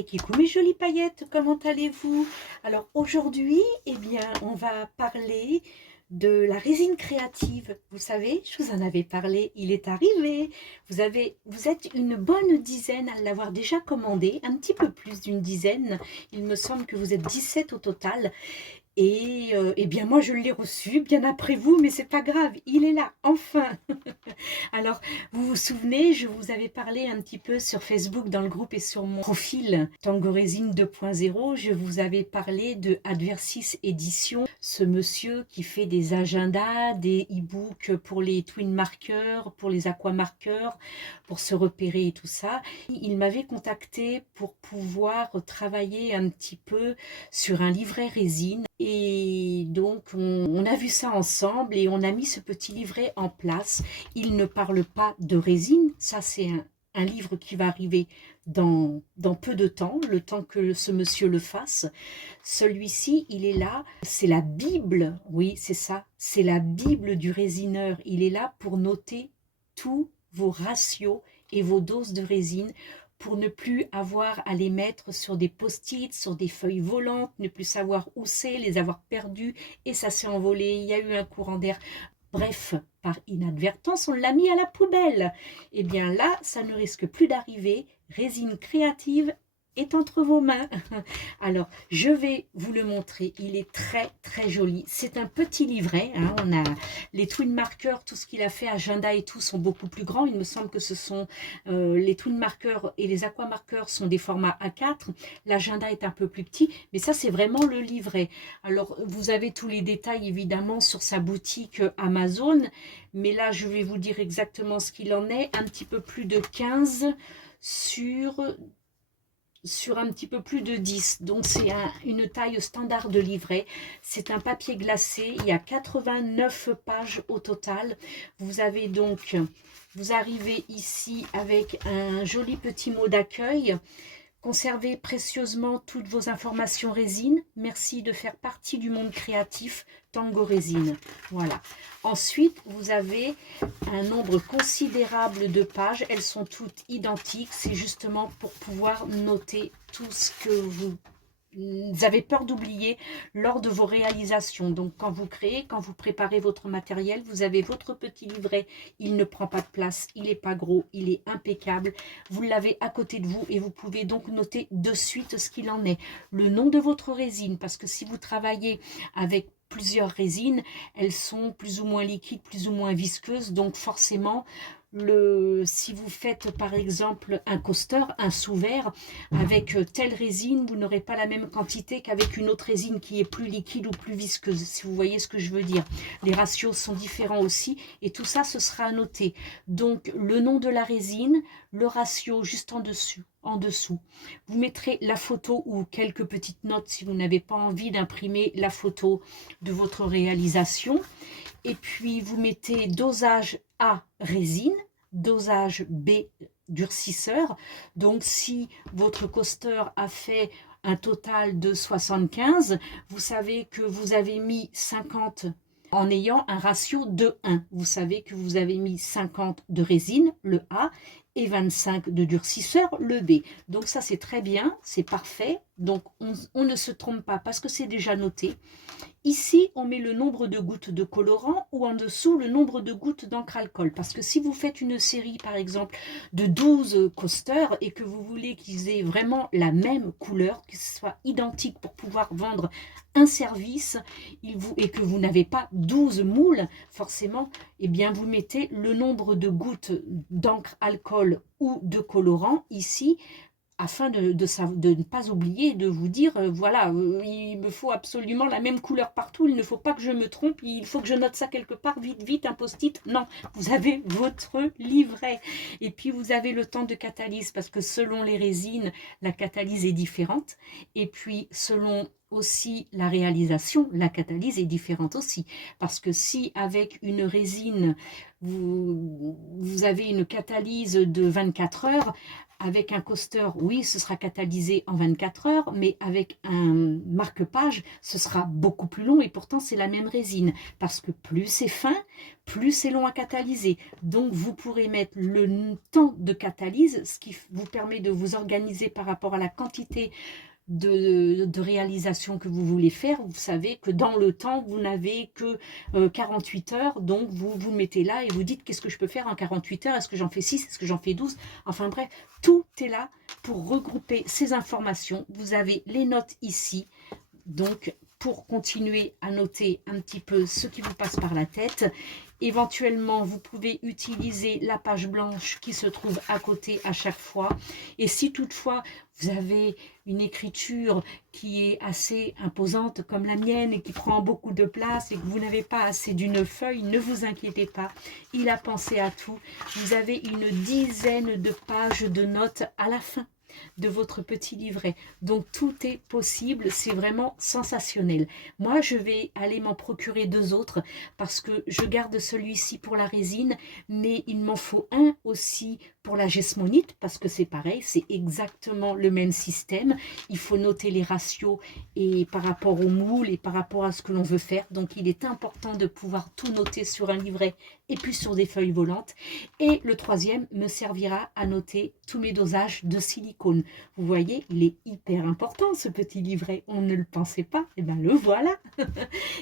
Hey, coucou mes jolies paillettes, comment allez-vous? Alors aujourd'hui, eh bien, on va parler de la résine créative. Vous savez, je vous en avais parlé, il est arrivé. Vous êtes une bonne dizaine à l'avoir déjà commandé, un petit peu plus d'une dizaine. Il me semble que vous êtes 17 au total. Et eh bien moi je l'ai reçu bien après vous, mais c'est pas grave, il est là, enfin. Alors, vous vous souvenez, je vous avais parlé un petit peu sur Facebook dans le groupe et sur mon profil Tango Résine 2.0, je vous avais parlé de Adversis Édition, ce monsieur qui fait des agendas, des e-books pour les twin marqueurs, pour les aqua marqueurs, pour se repérer et tout ça. Il m'avait contacté pour pouvoir travailler un petit peu sur un livret résine. Et donc, on a vu ça ensemble et on a mis ce petit livret en place. Il ne parle pas de résine, ça c'est un livre qui va arriver dans peu de temps, le temps que ce monsieur le fasse. Celui-ci, il est là, c'est la Bible, oui c'est ça, c'est la Bible du résineur. Il est là pour noter tous vos ratios et vos doses de résine, pour ne plus avoir à les mettre sur des post-it, sur des feuilles volantes, ne plus savoir où c'est, les avoir perdus, et ça s'est envolé, il y a eu un courant d'air. Bref, par inadvertance, on l'a mis à la poubelle. Eh bien là, ça ne risque plus d'arriver. Résine créative est entre vos mains. Alors, je vais vous le montrer. Il est très, très joli. C'est un petit livret. Hein. On a les twin markers, tout ce qu'il a fait, agenda et tout, sont beaucoup plus grands. Il me semble que ce sont les twin markers et les aqua markers sont des formats A4. L'agenda est un peu plus petit, mais ça, c'est vraiment le livret. Alors, vous avez tous les détails, évidemment, sur sa boutique Amazon. Mais là, je vais vous dire exactement ce qu'il en est. Un petit peu plus de 15 sur un petit peu plus de 10. Donc, c'est une taille standard de livret. C'est un papier glacé. Il y a 89 pages au total. Vous avez donc, vous arrivez ici avec un joli petit mot d'accueil. Conservez précieusement toutes vos informations résine. Merci de faire partie du monde créatif Tango Résine. Voilà. Ensuite, vous avez un nombre considérable de pages. Elles sont toutes identiques. C'est justement pour pouvoir noter tout ce que vous avez peur d'oublier lors de vos réalisations. Donc quand vous créez, quand vous préparez votre matériel, vous avez votre petit livret, il ne prend pas de place, il n'est pas gros, il est impeccable, vous l'avez à côté de vous et vous pouvez donc noter de suite ce qu'il en est. Le nom de votre résine, parce que si vous travaillez avec plusieurs résines, elles sont plus ou moins liquides, plus ou moins visqueuses, donc forcément, si vous faites par exemple un coaster, un sous-verre, avec telle résine, vous n'aurez pas la même quantité qu'avec une autre résine qui est plus liquide ou plus visqueuse, si vous voyez ce que je veux dire. Les ratios sont différents aussi et tout ça, ce sera à noter. Donc, le nom de la résine, le ratio juste en dessous. Vous mettrez la photo ou quelques petites notes si vous n'avez pas envie d'imprimer la photo de votre réalisation. Et puis, vous mettez dosage A résine, dosage B durcisseur. Donc, si votre coaster a fait un total de 75, vous savez que vous avez mis 50 en ayant un ratio de 1. Vous savez que vous avez mis 50 de résine, le A, et 25 de durcisseur, le B. Donc ça, c'est très bien, c'est parfait. Donc, on ne se trompe pas parce que c'est déjà noté. Ici, on met le nombre de gouttes de colorant ou en dessous le nombre de gouttes d'encre alcool. Parce que si vous faites une série, par exemple, de 12 coasters et que vous voulez qu'ils aient vraiment la même couleur, qu'ils soient identiques pour pouvoir vendre un service et que vous n'avez pas 12 moules, forcément, eh bien, vous mettez le nombre de gouttes d'encre alcool ou de colorant ici, afin de ne pas oublier de vous dire, voilà, il me faut absolument la même couleur partout, il ne faut pas que je me trompe, il faut que je note ça quelque part, vite, vite, un post-it. Non, vous avez votre livret. Et puis, vous avez le temps de catalyse, parce que selon les résines, la catalyse est différente. Et puis, selon aussi la réalisation, la catalyse est différente aussi. Parce que si avec une résine, vous avez une catalyse de 24 heures, avec un coaster, oui, ce sera catalysé en 24 heures, mais avec un marque-page, ce sera beaucoup plus long et pourtant c'est la même résine. Parce que plus c'est fin, plus c'est long à catalyser. Donc vous pourrez mettre le temps de catalyse, ce qui vous permet de vous organiser par rapport à la quantité de réalisation que vous voulez faire. Vous savez que dans le temps, vous n'avez que 48 heures, donc vous vous mettez là et vous dites qu'est-ce que je peux faire en 48 heures, est-ce que j'en fais 6, est-ce que j'en fais 12, enfin bref, tout est là pour regrouper ces informations. Vous avez les notes ici, donc pour continuer à noter un petit peu ce qui vous passe par la tête. Éventuellement, vous pouvez utiliser la page blanche qui se trouve à côté à chaque fois. Et si toutefois, vous avez une écriture qui est assez imposante comme la mienne et qui prend beaucoup de place et que vous n'avez pas assez d'une feuille, ne vous inquiétez pas. Il a pensé à tout. Vous avez une dizaine de pages de notes à la fin de votre petit livret. Donc tout est possible, c'est vraiment sensationnel. Moi, je vais aller m'en procurer 2 autres parce que je garde celui-ci pour la résine, mais il m'en faut un aussi pour la gesmonite parce que c'est pareil, c'est exactement le même système. Il faut noter les ratios et par rapport au moule et par rapport à ce que l'on veut faire. Donc il est important de pouvoir tout noter sur un livret et puis sur des feuilles volantes. Et le troisième me servira à noter tous mes dosages de silicone. Vous voyez, il est hyper important ce petit livret. On ne le pensait pas, et bien le voilà.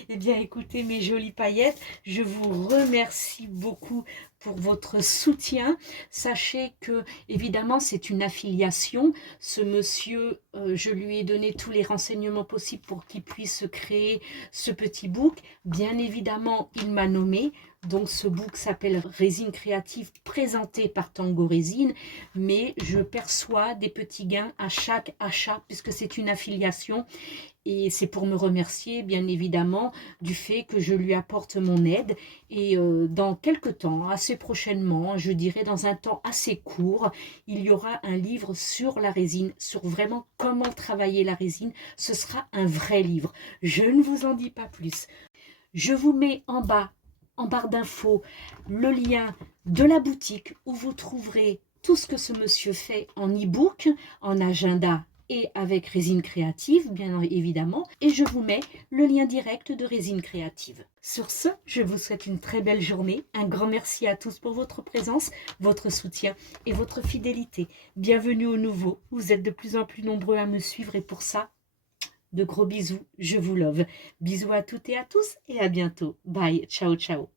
Eh bien écoutez mes jolies paillettes, je vous remercie beaucoup pour votre soutien. Sachez que évidemment c'est une affiliation. Ce monsieur, je lui ai donné tous les renseignements possibles pour qu'il puisse créer ce petit book. Bien évidemment, il m'a nommé. Donc ce book s'appelle Résine créative présenté par Tango Résine, mais je perçois des petits gains à chaque achat puisque c'est une affiliation. Et c'est pour me remercier, bien évidemment, du fait que je lui apporte mon aide. Et dans quelques temps, assez prochainement, je dirais dans un temps assez court, il y aura un livre sur la résine, sur vraiment comment travailler la résine. Ce sera un vrai livre. Je ne vous en dis pas plus. Je vous mets en bas, en barre d'infos, le lien de la boutique où vous trouverez tout ce que ce monsieur fait en e-book, en agenda et avec Résine Créative, bien évidemment. Et je vous mets le lien direct de Résine Créative. Sur ce, je vous souhaite une très belle journée. Un grand merci à tous pour votre présence, votre soutien et votre fidélité. Bienvenue aux nouveaux. Vous êtes de plus en plus nombreux à me suivre et pour ça, de gros bisous. Je vous love. Bisous à toutes et à tous et à bientôt. Bye. Ciao, ciao.